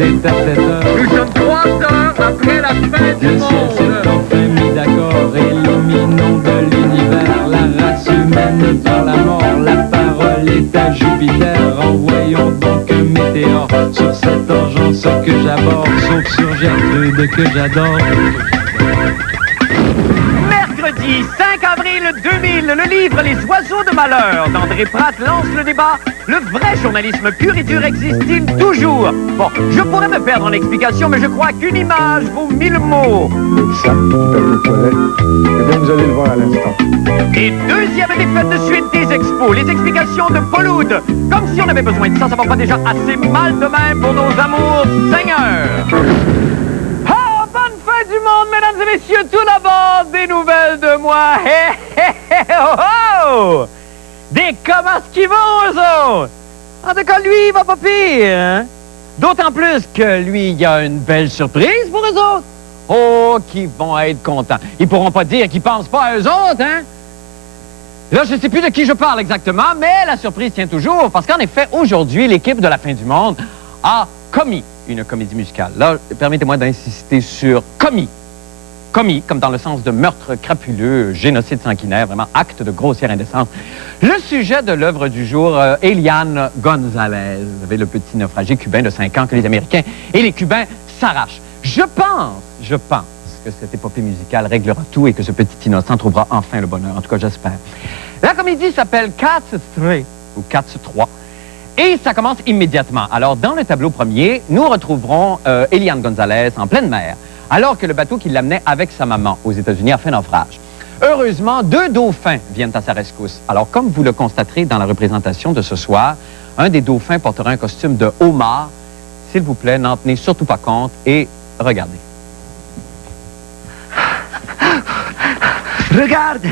est à 7 heures. Nous sommes 3 heures après la fin du Le ciel s'est monde. enfin mis d'accord, illuminons de l'univers la race humaine par la mort. La parole est à Jupiter, envoyons donc un météore sur cette engeance que j'aborde, sauf sur Gertrude que j'adore. Mercredi 5 avril 2000, le livre Les oiseaux de malheur d'André Pratt lance le débat. Le vrai journalisme pur et dur existe-t-il toujours? Bon, je pourrais me perdre en explication, mais je crois qu'une image vaut 1000 mots. Ça, tableau de toilette. Eh bien, vous allez le voir à l'instant. Et deuxième défaite de suite des expos, les explications de Paul Oud. Comme si on avait besoin de ça, ça va pas déjà assez mal de même pour nos amours seigneurs. Oh, bonne fin du monde, mesdames et messieurs, tout d'abord, des nouvelles de moi. Hé, hé, hé, oh, oh! Des comment ce qu'ils vont, eux autres? En tout cas, lui, il va pas pire, hein? D'autant plus que lui, il y a une belle surprise pour eux autres. Oh, qu'ils vont être contents. Ils pourront pas dire qu'ils pensent pas à eux autres, hein? Là, je sais plus de qui je parle exactement, mais la surprise tient toujours, parce qu'en effet, aujourd'hui, l'équipe de la fin du monde a commis une comédie musicale. Là, permettez-moi d'insister sur commis. Commis, comme dans le sens de meurtre crapuleux, génocide sanguinaire, vraiment acte de grossière indécence. Le sujet de l'œuvre du jour, Elian Gonzalez, avait le petit naufragé cubain de 5 ans que les Américains et les Cubains s'arrachent. Je pense que cette épopée musicale réglera tout et que ce petit innocent trouvera enfin le bonheur. En tout cas, j'espère. La comédie s'appelle Cats 3, ou Cats 3, et ça commence immédiatement. Alors, dans le tableau premier, nous retrouverons Elian Gonzalez en pleine mer, alors que le bateau qui l'amenait avec sa maman aux États-Unis a fait naufrage. Heureusement, 2 dauphins viennent à sa rescousse. Alors, comme vous le constaterez dans la représentation de ce soir, un des dauphins portera un costume de homard. S'il vous plaît, n'en tenez surtout pas compte et regardez. Regarde,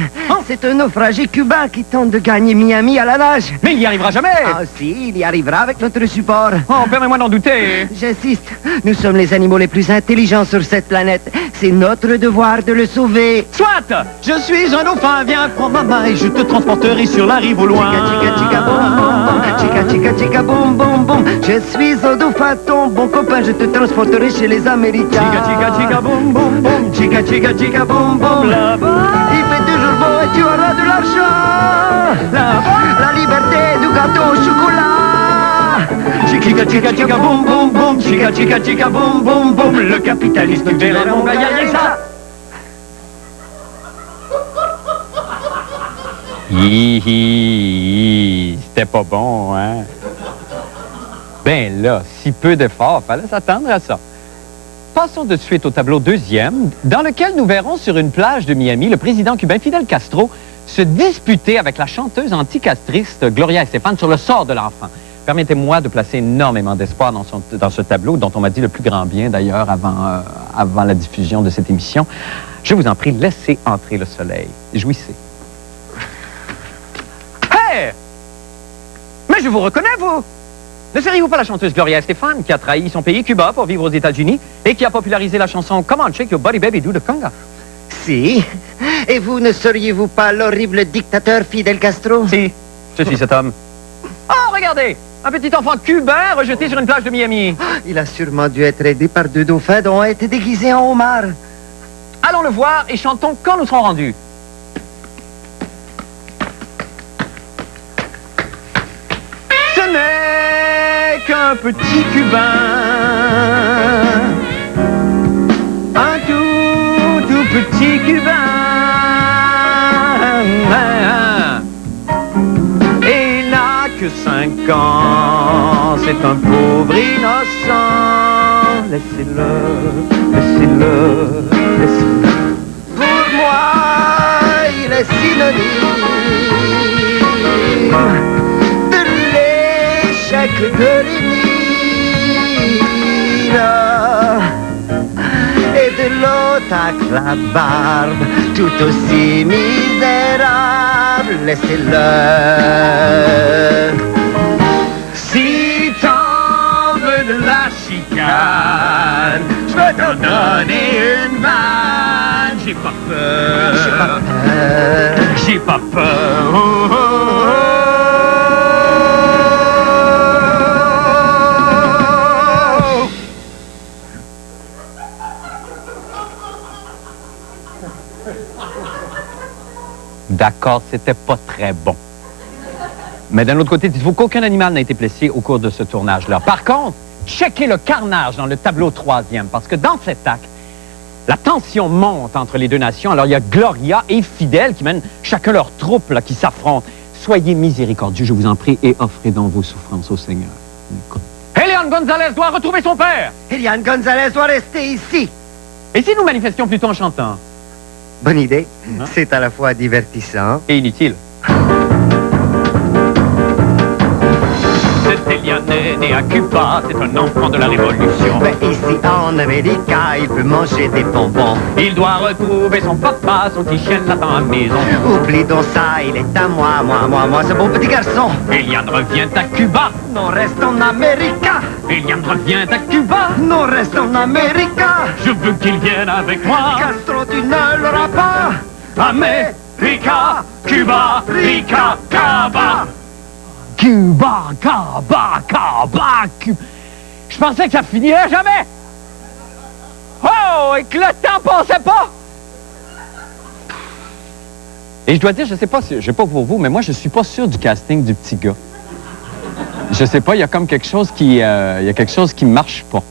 c'est un naufragé cubain qui tente de gagner Miami à la nage. Mais il n'y arrivera jamais! Ah si, il y arrivera avec notre support. Oh, permets-moi d'en douter. J'insiste, nous sommes les animaux les plus intelligents sur cette planète. C'est notre devoir de le sauver. Soit! Je suis un dauphin, viens, prends ma main et je te transporterai sur la rive au loin. Chica, chica, boum, boum, boum. Chica, chica, chica, boum, boum, boum. Je suis un dauphin, ton bon copain, je te transporterai chez les Américains. Chica, chica, chica, boum, boum, boum. Chica, chica, chica, boum, boum. Là-bas. Il fait toujours beau et tu auras de l'argent. La liberté du gâteau au chocolat. Chica, chica, chica, boum, boum, boum. Chica, chica, chica, boum, boum, boum. Le capitalisme du mon gars, rien que ça. Hi, c'était pas bon, hein? Ben là, si peu d'efforts, fallait s'attendre à ça. Passons de suite au tableau deuxième, dans lequel nous verrons sur une plage de Miami le président cubain Fidel Castro se disputer avec la chanteuse anticastriste Gloria Estefan sur le sort de l'enfant. Permettez-moi de placer énormément d'espoir dans ce tableau, dont on m'a dit le plus grand bien d'ailleurs avant la diffusion de cette émission. Je vous en prie, laissez entrer le soleil. Jouissez. Hey! Mais je vous reconnais, vous! Ne seriez-vous pas la chanteuse Gloria Estefan qui a trahi son pays, Cuba, pour vivre aux États-Unis et qui a popularisé la chanson Come on, shake your body, baby, do the conga? Si. Et vous ne seriez-vous pas l'horrible dictateur Fidel Castro? Si, je suis cet homme. Oh, regardez! Un petit enfant cubain rejeté sur une plage de Miami. Il a sûrement dû être aidé par 2 dauphins dont a été déguisé en homard. Allons le voir et chantons quand nous serons rendus. Ce n'est qu'un petit cubain, un tout petit cubain, et il n'a que 5 ans, c'est un pauvre innocent, laissez-le, laissez-le, laissez-le. Pour moi, il est synonyme de l'échec de l'île et de l'autre avec la barbe tout aussi misérable. Laissez-le. Si t'en veux de la chicane, je peux t'en donner une vanne. J'ai pas peur. J'ai pas peur. J'ai pas peur. Oh, oh, oh. D'accord, c'était pas très bon. Mais d'un autre côté, dites-vous qu'aucun animal n'a été blessé au cours de ce tournage-là. Par contre, checkez le carnage dans le tableau 3e, parce que dans cet acte, la tension monte entre les deux nations. Alors, il y a Gloria et Fidèle qui mènent chacun leur troupe là, qui s'affrontent. Soyez miséricordieux, je vous en prie, et offrez donc vos souffrances au Seigneur. Écoute. Elian Gonzalez doit retrouver son père. Elian Gonzalez doit rester ici. Et si nous manifestions plutôt en chantant? Bonne idée. C'est à la fois divertissant et inutile. C'est Elian né à Cuba, c'est un enfant de la Révolution. Mais ici en Amérique, il peut manger des bonbons. Il doit retrouver son papa, son petit chien l'attend à la maison. Oublie donc ça, il est à moi, ce bon petit garçon. Elian revient à Cuba. Non, reste en Amérique. Elian revient à Cuba. Non, reste en Amérique. Je veux qu'il vienne avec moi. Castro, tu ne l'auras pas. America, Cuba, Rica, Caba. Cuba, Caba, Caba, Cuba. Je pensais que ça finirait jamais. Oh, et que le temps passait pas. Et je dois dire, je sais pas pour vous, mais moi, je suis pas sûr du casting du petit gars. Je sais pas, il y a comme quelque chose qui marche pas.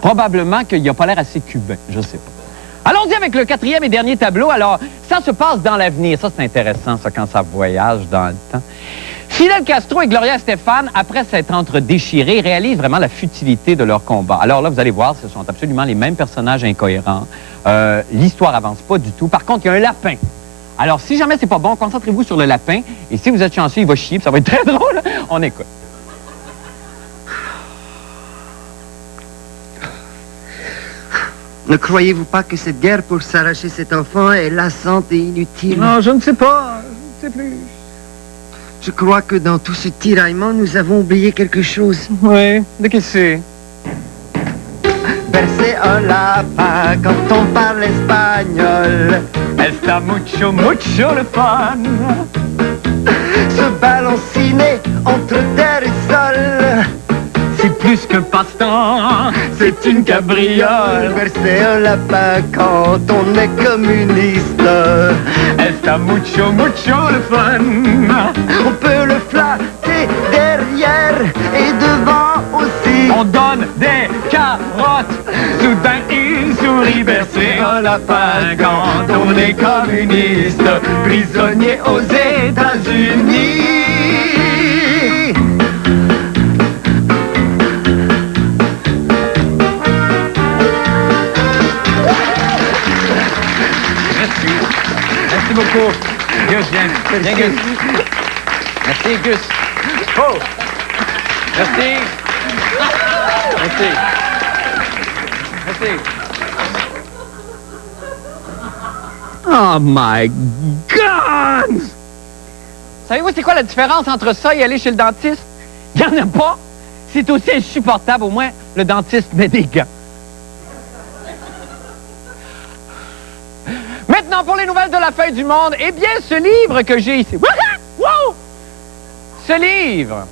Probablement qu'il n'a pas l'air assez cubain, je sais pas. Allons-y avec le 4e et dernier tableau. Alors, ça se passe dans l'avenir. Ça, c'est intéressant, ça, quand ça voyage dans le temps. Fidel Castro et Gloria Estefan, après s'être entre-déchirés, réalisent vraiment la futilité de leur combat. Alors là, vous allez voir, ce sont absolument les mêmes personnages incohérents. L'histoire avance pas du tout. Par contre, il y a un lapin. Alors, si jamais c'est pas bon, concentrez-vous sur le lapin. Et si vous êtes chanceux, il va chier, puis ça va être très drôle. On écoute. Ne croyez-vous pas que cette guerre pour s'arracher cet enfant est lassante et inutile? Non, je ne sais pas. Je ne sais plus. Je crois que dans tout ce tiraillement, nous avons oublié quelque chose. Oui, de qui c'est? Bercer un lapin quand on parle espagnol. Está mucho, mucho le fun. Se balanciner entre terre et sol. C'est plus qu'un passe-temps, c'est une cabriole. Bercer un lapin quand on est communiste. Está mucho, mucho le fun. On peut le flatter derrière et devant aussi. On donne des carottes, soudain il sourit. Bercer un lapin quand on est communiste. Prisonnier aux États-Unis. Merci beaucoup. Gus, viens, Gus. Merci, Gus. Oh! Merci. Merci. Merci. Oh my God! Savez-vous c'est quoi la différence entre ça et aller chez le dentiste? Il n'y en a pas. C'est aussi insupportable. Au moins, le dentiste met des gants. Maintenant, pour les nouvelles de la fin du monde, eh bien, ce livre que j'ai ici... Wow! Ce livre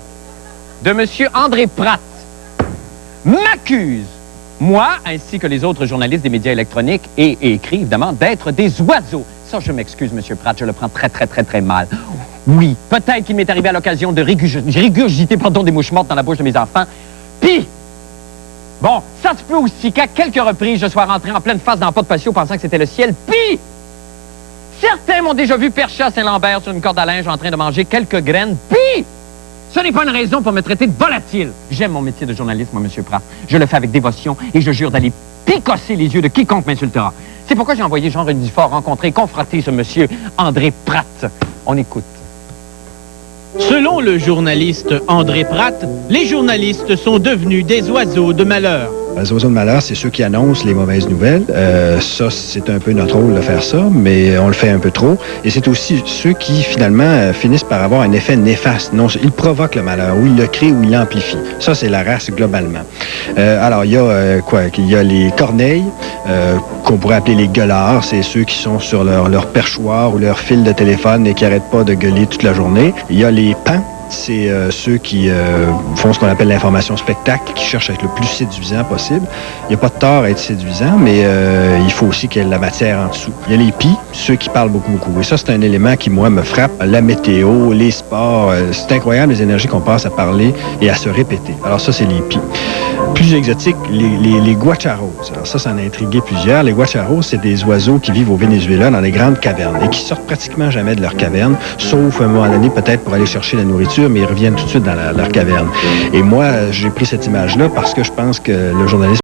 de M. André Pratt m'accuse, moi, ainsi que les autres journalistes des médias électroniques et écrits, évidemment, d'être des oiseaux. Ça, je m'excuse, M. Pratt, je le prends très, très, très, très mal. Oui, peut-être qu'il m'est arrivé à l'occasion de régurgiter, des mouches mortes dans la bouche de mes enfants. Puis, bon, ça se peut aussi qu'à quelques reprises, je sois rentré en pleine face dans le pot de patio pensant que c'était le ciel. Puis, certains m'ont déjà vu perché à Saint-Lambert sur une corde à linge en train de manger quelques graines. Puis, ce n'est pas une raison pour me traiter de volatile. J'aime mon métier de journaliste, moi, M. Pratt. Je le fais avec dévotion et je jure d'aller picosser les yeux de quiconque m'insultera. C'est pourquoi j'ai envoyé Jean René Dufort rencontrer et confronter ce monsieur André Pratt. On écoute. Selon le journaliste André Pratt, les journalistes sont devenus des oiseaux de malheur. Les oiseaux de malheur, c'est ceux qui annoncent les mauvaises nouvelles. Ça, c'est un peu notre rôle de faire ça, mais on le fait un peu trop. Et c'est aussi ceux qui, finalement, finissent par avoir un effet néfaste. Non, ils provoquent le malheur, ou ils le créent, ou ils l'amplifient. Ça, c'est la race globalement. Alors, il y a quoi? Il y a les corneilles, qu'on pourrait appeler les gueulards. C'est ceux qui sont sur leur perchoir ou leur fil de téléphone et qui n'arrêtent pas de gueuler toute la journée. Il y a les pans. c'est ceux qui font ce qu'on appelle l'information spectacle, qui cherchent à être le plus séduisant possible. Il n'y a pas de tort à être séduisant, mais il faut aussi qu'il y ait de la matière en dessous. Il y a les pis, ceux qui parlent beaucoup. Et ça, c'est un élément qui, moi, me frappe. La météo, les sports, c'est incroyable les énergies qu'on passe à parler et à se répéter. Alors ça, c'est les pis. Plus exotique, les guacharos. Alors ça en a intrigué plusieurs. Les guacharos, c'est des oiseaux qui vivent au Venezuela dans des grandes cavernes et qui sortent pratiquement jamais de leur caverne, sauf à un moment donné peut-être pour aller chercher la nourriture, mais ils reviennent tout de suite dans leur caverne. Et moi, j'ai pris cette image-là parce que je pense que le journalisme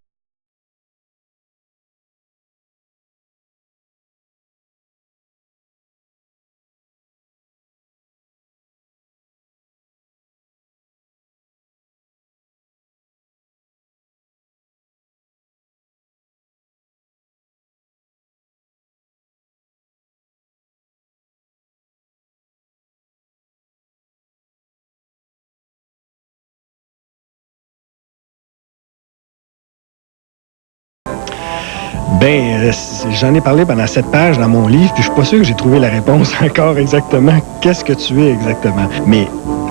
j'en ai parlé pendant 7 pages dans mon livre, puis je suis pas sûr que j'ai trouvé la réponse encore exactement. Qu'est-ce que tu es exactement? Mais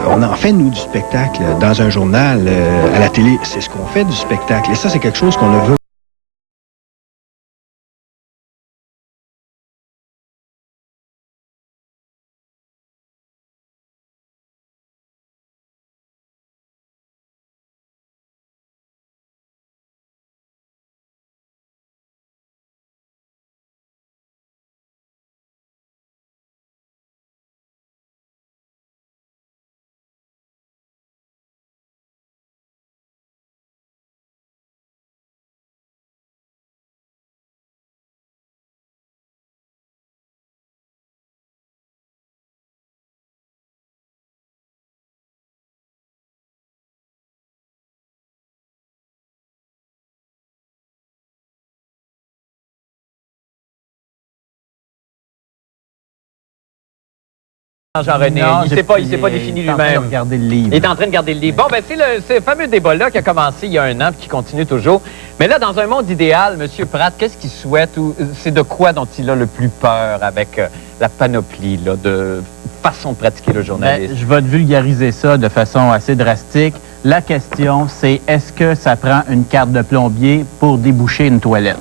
on en fait, nous, du spectacle. Dans un journal, à la télé, c'est ce qu'on fait du spectacle. Et ça, c'est quelque chose qu'on ne veut. Jean-René, il s'est pas défini lui-même. Il est en train de regarder le livre. Il est en train de garder le livre. Bon, ben c'est ce fameux débat-là qui a commencé il y a 1 an et qui continue toujours. Mais là, dans un monde idéal, M. Pratt, qu'est-ce qu'il souhaite ou c'est de quoi dont il a le plus peur avec la panoplie là, de façon de pratiquer le journalisme? Je vais te vulgariser ça de façon assez drastique. La question, c'est est-ce que ça prend une carte de plombier pour déboucher une toilette?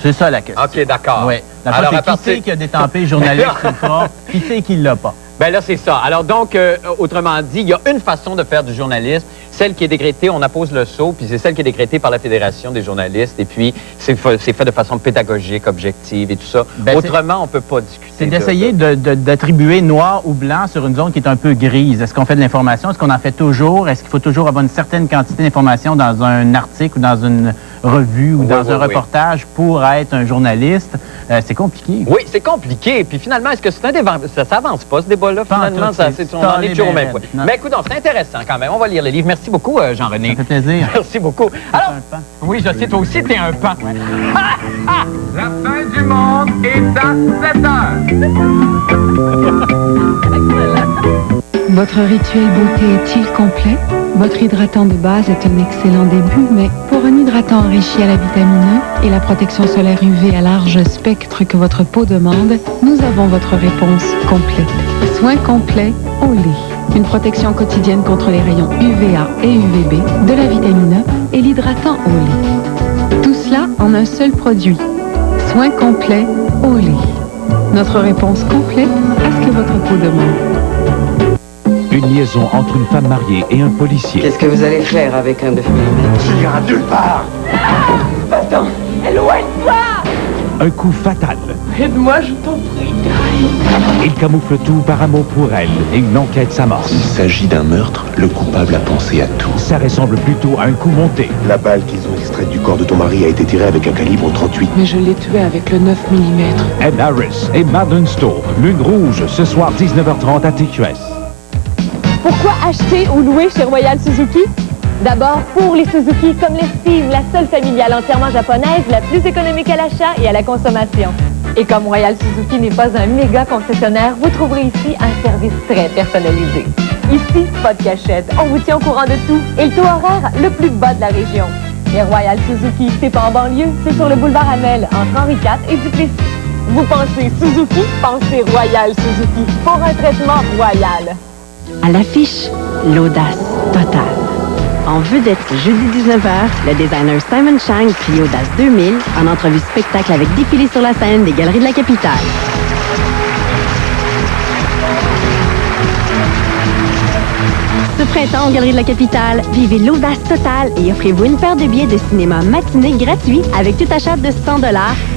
C'est ça la question. OK, d'accord. Oui. Alors, qui c'est qui a détempé journaliste ou pas? Qui c'est qui l'a pas? Ben là, c'est ça. Alors donc, autrement dit, il y a une façon de faire du journalisme, celle qui est décrétée, on appose le sceau, puis c'est celle qui est décrétée par la Fédération des journalistes, et puis c'est fait de façon pédagogique, objective et tout ça. Ben, autrement, on ne peut pas discuter. C'est d'essayer d'attribuer noir ou blanc sur une zone qui est un peu grise. Est-ce qu'on fait de l'information? Est-ce qu'on en fait toujours? Est-ce qu'il faut toujours avoir une certaine quantité d'informations dans un article ou dans une revue ou dans un reportage pour être un journaliste? C'est compliqué. Oui, c'est compliqué. Puis finalement, est-ce que c'est un débat? Ça s'avance pas, ce débat-là, finalement. On en est toujours au même point. Mais écoute, c'est intéressant quand même. On va lire le livre. Merci beaucoup, Jean-René. Ça fait plaisir. Merci beaucoup. Alors, oui, je sais, toi aussi, t'es un pan. Ouais. La fin du monde est à 7 heures. Votre rituel beauté est-il complet? Votre hydratant de base est un excellent début, mais pour un hydratant enrichi à la vitamine E et la protection solaire UV à large spectre que votre peau demande, nous avons votre réponse complète. Soin complet au lait. Une protection quotidienne contre les rayons UVA et UVB, de la vitamine E et l'hydratant au lait. Tout cela en un seul produit. Soin complet au lait. Notre réponse complète à ce que votre peau demande. Une liaison entre une femme mariée et un policier. Qu'est-ce que vous allez faire avec un 9 mm? Tu iras nulle part. Attends, éloigne-toi! Un coup fatal. Aide-moi, je t'en prie. Il camoufle tout par amour pour elle et une enquête s'amorce. S'il s'agit d'un meurtre, le coupable a pensé à tout. Ça ressemble plutôt à un coup monté. La balle qu'ils ont extraite du corps de ton mari a été tirée avec un calibre 38. Mais je l'ai tué avec le 9 mm. Ed Harris et Madeline Stowe. Lune rouge, ce soir 19h30 à TQS. Pourquoi acheter ou louer chez Royal Suzuki? D'abord, pour les Suzuki, comme l'estime la seule familiale entièrement japonaise, la plus économique à l'achat et à la consommation. Et comme Royal Suzuki n'est pas un méga concessionnaire, vous trouverez ici un service très personnalisé. Ici, pas de cachette, on vous tient au courant de tout et le taux horaire le plus bas de la région. Mais Royal Suzuki, c'est pas en banlieue, c'est sur le boulevard Amel, entre Henri IV et Duplessis. Vous pensez Suzuki, pensez Royal Suzuki, pour un traitement royal. À l'affiche, l'audace totale. En vedette jeudi 19h, le designer Simon Chang crie Audace 2000 en entrevue spectacle avec défilé sur la scène des Galeries de la Capitale. Ce printemps aux Galeries de la Capitale, vivez l'audace totale et offrez-vous une paire de billets de cinéma matinée gratuits avec tout achat de 100 $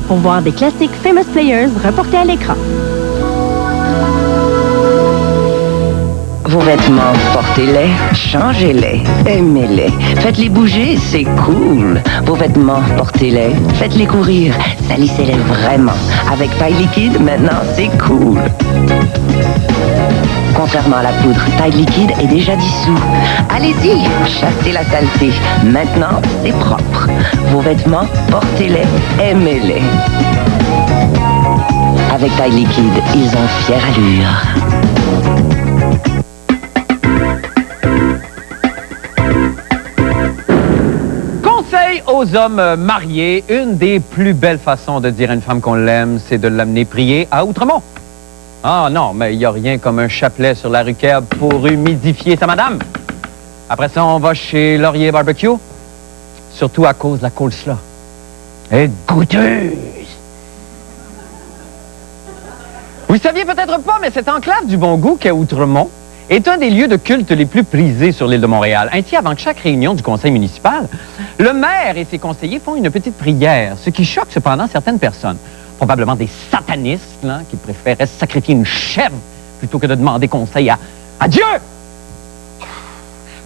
pour voir des classiques Famous Players reportés à l'écran. Vos vêtements, portez-les, changez-les, aimez-les. Faites-les bouger, c'est cool. Vos vêtements, portez-les, faites-les courir, salissez-les vraiment. Avec Tide Liquide, maintenant, c'est cool. Contrairement à la poudre, Tide Liquide est déjà dissous. Allez-y, chassez la saleté. Maintenant, c'est propre. Vos vêtements, portez-les, aimez-les. Avec Tide Liquide, ils ont fière allure. Aux hommes mariés, une des plus belles façons de dire à une femme qu'on l'aime, c'est de l'amener prier à Outremont. Ah non, mais il n'y a rien comme un chapelet sur la rue Kerb pour humidifier sa madame. Après ça, on va chez Laurier Barbecue, surtout à cause de la coleslaw. Et goûteuse! Vous ne saviez peut-être pas, mais cette enclave du bon goût qu'est Outremont est un des lieux de culte les plus prisés sur l'île de Montréal. Ainsi, avant chaque réunion du conseil municipal, le maire et ses conseillers font une petite prière, ce qui choque cependant certaines personnes. Probablement des satanistes là, qui préféraient sacrifier une chèvre plutôt que de demander conseil à Dieu!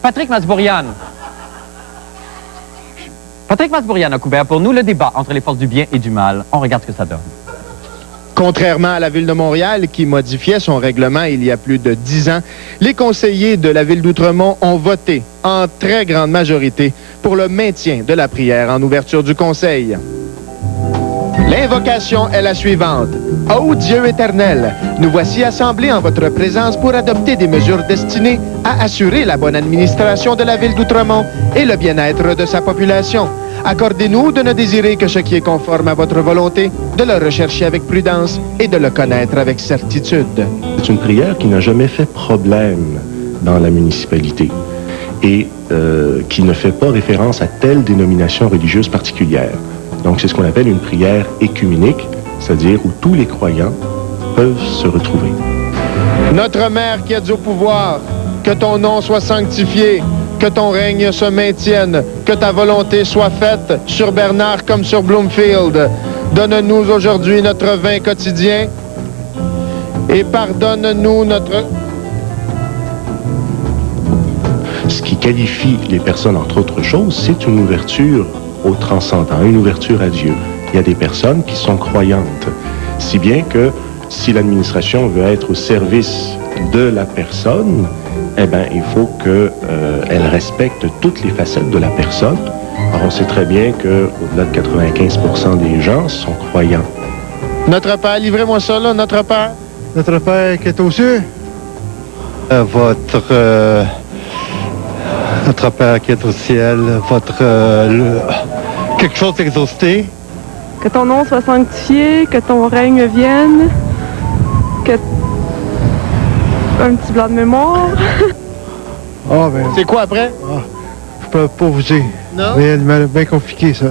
Patrick Masbourian a couvert pour nous le débat entre les forces du bien et du mal. On regarde ce que ça donne. Contrairement à la Ville de Montréal, qui modifiait son règlement il y a plus de 10 ans, les conseillers de la Ville d'Outremont ont voté en très grande majorité pour le maintien de la prière en ouverture du Conseil. L'invocation est la suivante. Ô Dieu éternel, nous voici assemblés en votre présence pour adopter des mesures destinées à assurer la bonne administration de la Ville d'Outremont et le bien-être de sa population. Accordez-nous de ne désirer que ce qui est conforme à votre volonté, de le rechercher avec prudence et de le connaître avec certitude. C'est une prière qui n'a jamais fait problème dans la municipalité et qui ne fait pas référence à telle dénomination religieuse particulière. Donc, c'est ce qu'on appelle une prière écuménique, c'est-à-dire où tous les croyants peuvent se retrouver. Notre Mère qui es au pouvoir, que ton nom soit sanctifié, que ton règne se maintienne, que ta volonté soit faite sur Bernard comme sur Bloomfield. Donne-nous aujourd'hui notre vin quotidien et pardonne-nous notre... Ce qui qualifie les personnes, entre autres choses, c'est une ouverture au transcendant, une ouverture à Dieu. Il y a des personnes qui sont croyantes, si bien que si l'administration veut être au service de la personne, eh bien, il faut qu'elle respecte toutes les facettes de la personne. Alors, on sait très bien qu'au-delà de 95% des gens sont croyants. Notre Père, livrez-moi ça, là, notre Père. Notre Père qui est aux cieux. Notre Père qui est au ciel, quelque chose d'exhausté. Que ton nom soit sanctifié, que ton règne vienne, que... Un petit blanc de mémoire. Ah, ben... C'est quoi après? Ah, je peux pas vous dire. Non? Rien de bien compliqué, ça.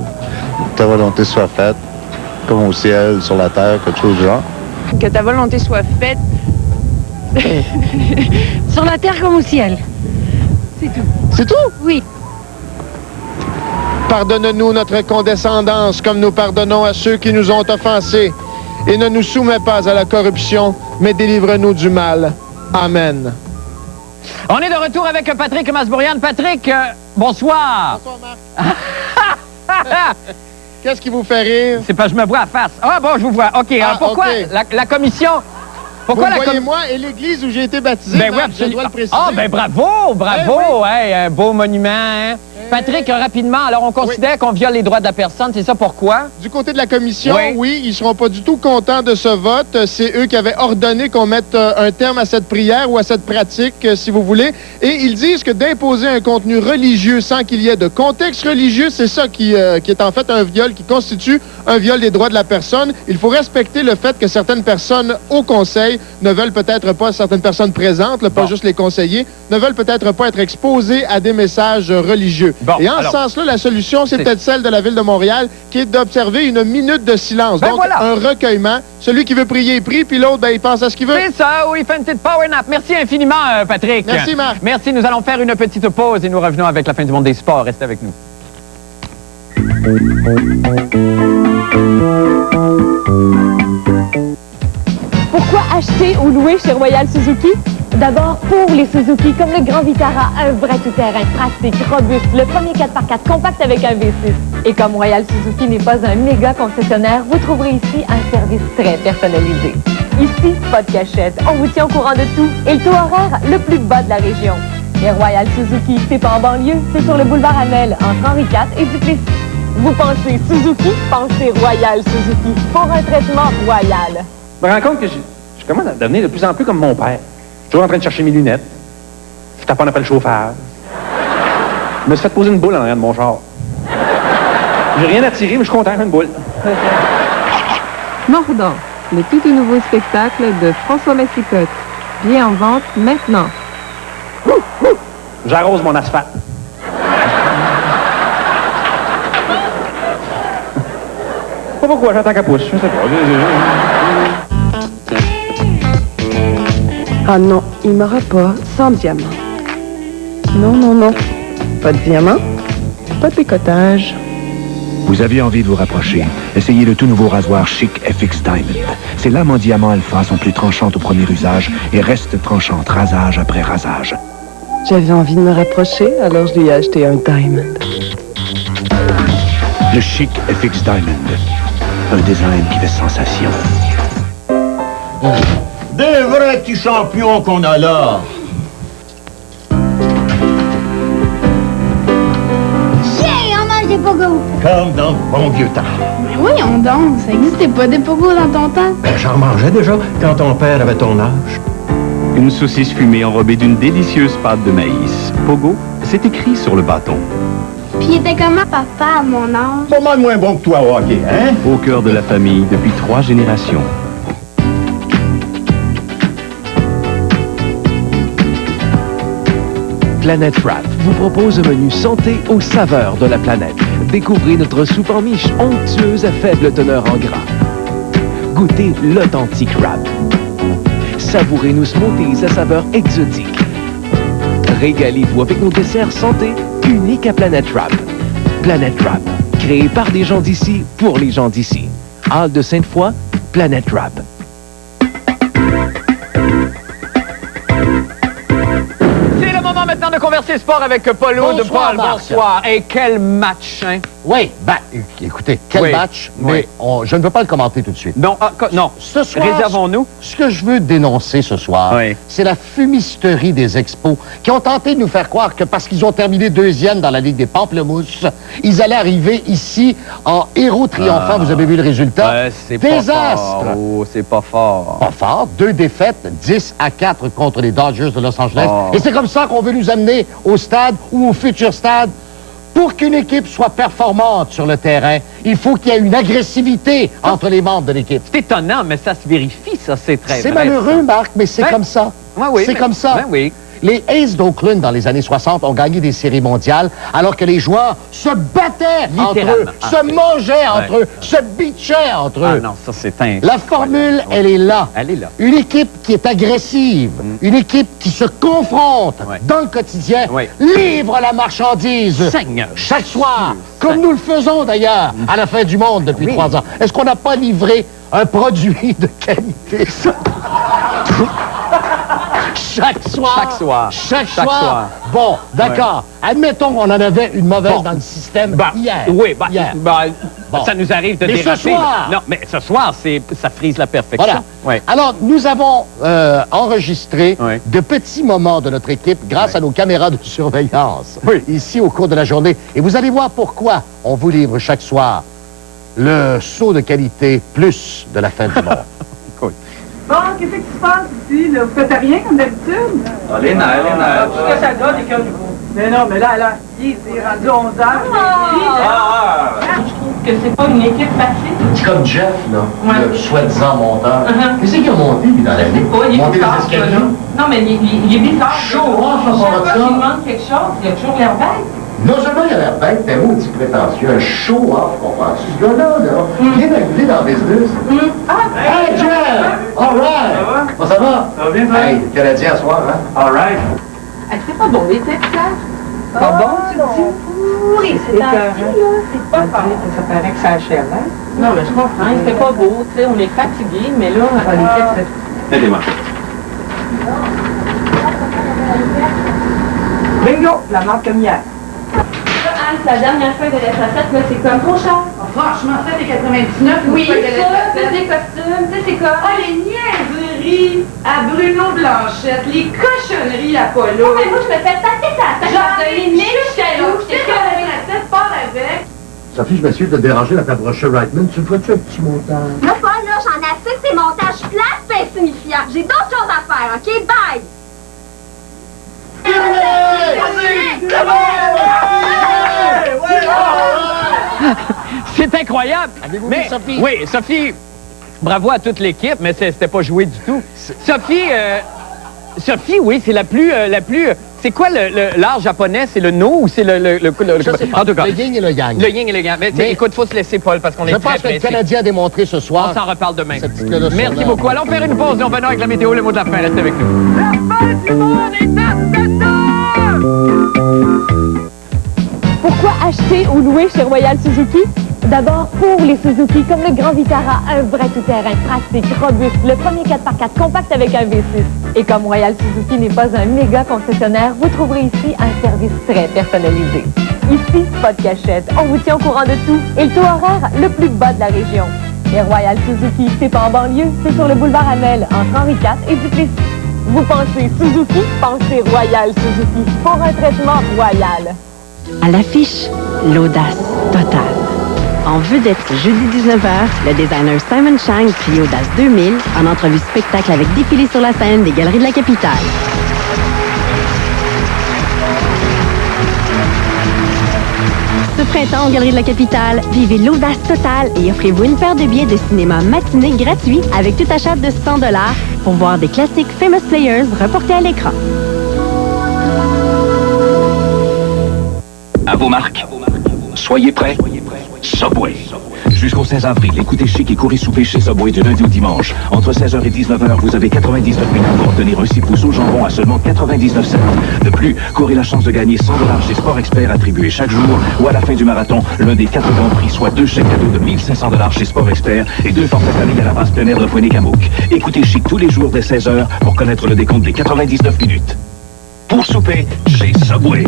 Ta volonté soit faite, comme au ciel, sur la terre, quelque chose du genre. Que ta volonté soit faite. Sur la terre comme au ciel. C'est tout. C'est tout? Oui. Pardonne-nous notre condescendance comme nous pardonnons à ceux qui nous ont offensés. Et ne nous soumets pas à la corruption, mais délivre-nous du mal. Amen. On est de retour avec Patrick Masbourian. Patrick, bonsoir. Bonsoir, Marc. Qu'est-ce qui vous fait rire? C'est pas je me vois à face. Ah bon, je vous vois. OK, alors pourquoi okay. la commission... Pourquoi vous voyez moi et l'église où j'ai été baptisé, ben Marc, oui, absolument. je dois le préciser. Ah, ben bravo, bravo. Eh oui. Hey, un beau monument, hein? Patrick, rapidement, alors on considère qu'on viole les droits de la personne, c'est ça pourquoi? Du côté de la commission, oui, ils ne seront pas du tout contents de ce vote. C'est eux qui avaient ordonné qu'on mette un terme à cette prière ou à cette pratique, si vous voulez. Et ils disent que d'imposer un contenu religieux sans qu'il y ait de contexte religieux, c'est ça qui est en fait un viol, qui constitue un viol des droits de la personne. Il faut respecter le fait que certaines personnes au Conseil ne veulent peut-être pas, certaines personnes présentes, là, pas juste les conseillers, ne veulent peut-être pas être exposées à des messages religieux. Et en ce sens-là, la solution, c'est peut-être celle de la Ville de Montréal, qui est d'observer une minute de silence. Donc, un recueillement. Celui qui veut prier, prie, puis l'autre, ben, il pense à ce qu'il veut. C'est ça, oui, fait une petite power nap. Merci infiniment, Patrick. Merci, Marc. Merci, nous allons faire une petite pause et nous revenons avec la fin du monde des sports. Restez avec nous. Pourquoi acheter ou louer chez Royal Suzuki? D'abord, pour les Suzuki, comme le Grand Vitara, un vrai tout-terrain pratique, robuste, le premier 4x4 compact avec un V6. Et comme Royal Suzuki n'est pas un méga concessionnaire, vous trouverez ici un service très personnalisé. Ici, pas de cachette, on vous tient au courant de tout et le taux horaire le plus bas de la région. Et Royal Suzuki, c'est pas en banlieue, c'est sur le boulevard Amel, entre Henri IV et Duplessis. Vous pensez Suzuki, pensez Royal Suzuki, pour un traitement royal. Je me rends compte que je commence à devenir de plus en plus comme mon père. Je suis toujours en train de chercher mes lunettes. Je tape en après le chauffage. Je me suis fait poser une boule en arrière de mon char. J'ai rien à tirer, mais je suis content, j'ai une boule. Mordant, le tout nouveau spectacle de François Massicotte. Bien en vente maintenant. J'arrose mon asphalte. Pas pourquoi, j'attends qu'elle pousse. Je sais pas. Ah non, il m'aura pas sans diamant. Non, non, non. Pas de diamant, pas de picotage. Vous aviez envie de vous rapprocher. Essayez le tout nouveau rasoir Chic FX Diamond. Ces lames en diamant alpha sont plus tranchantes au premier usage et restent tranchantes rasage après rasage. J'avais envie de me rapprocher, alors je lui ai acheté un diamond. Le Chic FX Diamond. Un design qui fait sensation. Des vrais petits champions qu'on a là. Yeah, on mange des pogos. Comme dans le bon vieux temps. Mais oui, on danse. Ça n'existait pas des pogos dans ton temps. Ben, j'en mangeais déjà quand ton père avait ton âge. Une saucisse fumée enrobée d'une délicieuse pâte de maïs. Pogo, c'est écrit sur le bâton. Puis il était comment papa à mon âge? Pas mal moins bon que toi au hockey, hein? Au cœur de la famille depuis 3 générations. Planète Wrap vous propose un menu santé aux saveurs de la planète. Découvrez notre soupe en miche onctueuse à faible teneur en gras. Goûtez l'authentique wrap. Savourez nos smoothies à saveur exotique. Régalez-vous avec nos desserts santé uniques à Planète Wrap. Planète Wrap, créé par des gens d'ici pour les gens d'ici. Halle de Sainte-Foy, Planète Wrap. C'est le moment maintenant de converser sport avec Paulo de Paul. Bonsoir. Et quel match, hein? Oui, ben, écoutez, quel match, mais je ne veux pas le commenter tout de suite. Non, non. Ce soir, réservons-nous. Ce que je veux dénoncer ce soir, c'est la fumisterie des expos qui ont tenté de nous faire croire que parce qu'ils ont terminé 2e dans la Ligue des Pamplemousses, ils allaient arriver ici en héros triomphants. Vous avez vu le résultat? C'est désastre! Pas fort. Oh, c'est pas fort. Pas fort. 2 défaites, 10-4 contre les Dodgers de Los Angeles. Et c'est comme ça qu'on veut nous amener au stade ou au futur stade. Pour qu'une équipe soit performante sur le terrain, il faut qu'il y ait une agressivité entre les membres de l'équipe. C'est étonnant, mais ça se vérifie, ça, c'est très vrai. C'est malheureux, Marc, mais c'est comme ça. C'est comme ça. Oui. Les Aces d'Oakland, dans les années 60, ont gagné des séries mondiales, alors que les joueurs se battaient entre eux, se mangeaient entre eux, se bitchaient entre eux. Ah non, ça, c'est un... La formule, elle est là. Elle est là. Une équipe qui est agressive, une équipe qui se confronte dans le quotidien, livre la marchandise chaque soir, comme nous le faisons d'ailleurs à la fin du monde depuis 3 ans. Est-ce qu'on n'a pas livré un produit de qualité? Chaque soir? Chaque soir. Chaque Chaque soir? soir. Bon, d'accord. Admettons qu'on en avait une mauvaise dans le système hier. Oui, Hier. Bon. ça nous arrive de Mais ce déraper. soir? Non, mais ce soir, ça frise la perfection. Voilà. Ouais. Alors, nous avons enregistré de petits moments de notre équipe grâce à nos caméras de surveillance ici au cours de la journée. Et vous allez voir pourquoi on vous livre chaque soir le saut de qualité plus de la fin du monde. Bon, qu'est-ce qui se passe ici, là? Vous faites rien comme d'habitude? Les nerfs, les nerfs. Qu'est-ce que ça donne, les Mais non, mais là, c'est rendu 11 heures. Je trouve que c'est pas une équipe facile. C'est comme Jeff, là, le soi-disant monteur. Qu'est-ce qu'il a monté, lui, dans la vie? Il est Monter bizarre, les escaliers? Non, mais il est bizarre. Show off, on Chaque va fois ça. qu'il demande quelque chose, il a toujours l'air bête. Non seulement il a l'air bête, mais maudit prétentieux, un show-off, comprends-tu? Ce gars-là, vient d'arriver dans le business. Hey, Jeff! All right! Bon, ça va? Ça va bien, ça? Hey, le Canadien à soir, hein? All right. C'est pas bon, les textes, là? Pas bon, tu dis? Oui, c'est un là. C'est pas bon. Ça paraît que ça achève, hein? Non, mais je comprends. Il fait pas beau, tu sais, on est fatigué, mais là, les textes... Aidez-moi. Bingo! La marque comme hier. La dernière feuille de l'estafette, là, c'est comme trop cher. Franchement, ça, les 99, Oui, ça, c'est des costumes, tu sais, c'est comme... Ah, les niaiseries à Bruno Blanchette, les cochonneries à Polo. Non, mais moi, je me fais taper ta tête. Genre, J'en ai mis jusqu'à là. Je t'ai carré la tête, part avec. Sophie, je m'excuse de te déranger dans ta brochure Reitman. Tu me ferais-tu un petit montage? Là, Paul, là, j'en ai assez de ces montages plates et insignifiants. J'ai d'autres choses à faire, OK? Bye! C'est incroyable. Avez-vous Mais, vu Sophie? Oui, Sophie, bravo à toute l'équipe, mais c'était pas joué du tout. Sophie, oui, c'est la plus... c'est quoi l'art japonais? C'est le no ou c'est Je sais pas. En tout cas, Le yin et le yang. le yin et le yang. Mais écoute, faut se laisser, Paul, parce qu'on est Je très pense que le pressé. Canadien a démontré ce soir. On s'en reparle demain. Cette petite leçon-là. Merci beaucoup. Allons faire une pause. Nous revenons avec la météo, le mot de la fin. Restez avec nous. La fin du monde est à 7 heures! Pourquoi acheter ou louer chez Royal Suzuki? D'abord, pour les Suzuki, comme le Grand Vitara, un vrai tout-terrain pratique, robuste, le premier 4x4 compact avec un V6. Et comme Royal Suzuki n'est pas un méga concessionnaire, vous trouverez ici un service très personnalisé. Ici, pas de cachette, on vous tient au courant de tout et le taux horaire le plus bas de la région. Et Royal Suzuki, c'est pas en banlieue, c'est sur le boulevard Amel, entre Henri IV et Duplessis. Vous pensez Suzuki, pensez Royal Suzuki, pour un traitement royal. À l'affiche, l'audace totale. En vedette ce jeudi 19h, le designer Simon Chang crie Audace 2000 en entrevue spectacle avec défilé sur la scène des Galeries de la Capitale. Ce printemps aux Galeries de la Capitale, vivez l'audace totale et offrez-vous une paire de billets de cinéma matinée gratuits avec tout achat de 100 $ pour voir des classiques Famous Players reportés à l'écran. À vos marques. Soyez prêts. Subway. Jusqu'au 16 avril, écoutez Chic et courez souper chez Subway du lundi au dimanche. Entre 16h et 19h, vous avez 99 minutes pour obtenir un 6 pouces au jambon à seulement 99 cents. De plus, courez la chance de gagner 100 $ chez Sport Expert attribués chaque jour ou à la fin du marathon, l'un des 4 grands prix, soit 2 chèques cadeaux de 1500 $ chez Sport Expert et 2 forfaits familles à la base plein air de Pointe-Camouk. Écoutez Chic tous les jours dès 16h pour connaître le décompte des 99 minutes. Pour souper chez Subway.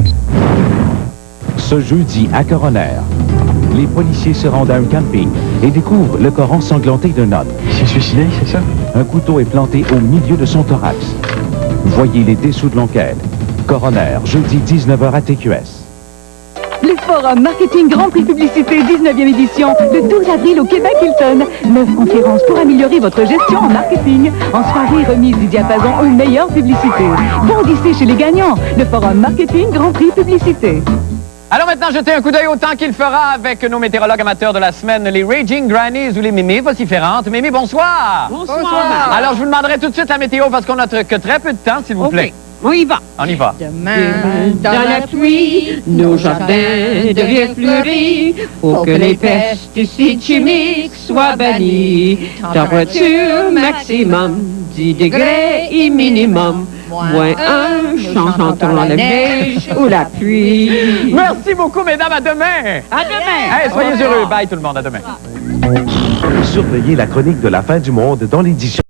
Ce jeudi à Coroner, les policiers se rendent à un camping et découvrent le corps ensanglanté d'un homme. Il s'est suicidé, c'est ça? Un couteau est planté au milieu de son thorax. Voyez les dessous de l'enquête. Coroner, jeudi 19h à TQS. Le Forum Marketing Grand Prix Publicité 19e édition, le 12 avril au Québec Hilton. 9 conférences pour améliorer votre gestion en marketing. En soirée, remise du diapason aux meilleures publicités. Bondissez chez les gagnants. Le Forum Marketing Grand Prix Publicité. Alors maintenant, jetez un coup d'œil au temps qu'il fera avec nos météorologues amateurs de la semaine, les Raging Grannies ou les Mémés vociférantes. Mémé, bonsoir! Bonsoir! Alors, je vous demanderai tout de suite la météo parce qu'on n'a que très peu de temps, s'il vous plaît. On y va. On y va. Demain, dans la pluie, nos jardins deviennent fleuris pour que les pesticides chimiques soient bannis. Température maximum, 10 degrés et minimum. Moins 1, changeant la neige ou la pluie. Merci beaucoup, mesdames. À demain. À demain. Hey, soyez heureux. Bye, tout le monde. À demain. Surveillez la chronique de la fin du monde dans l'édition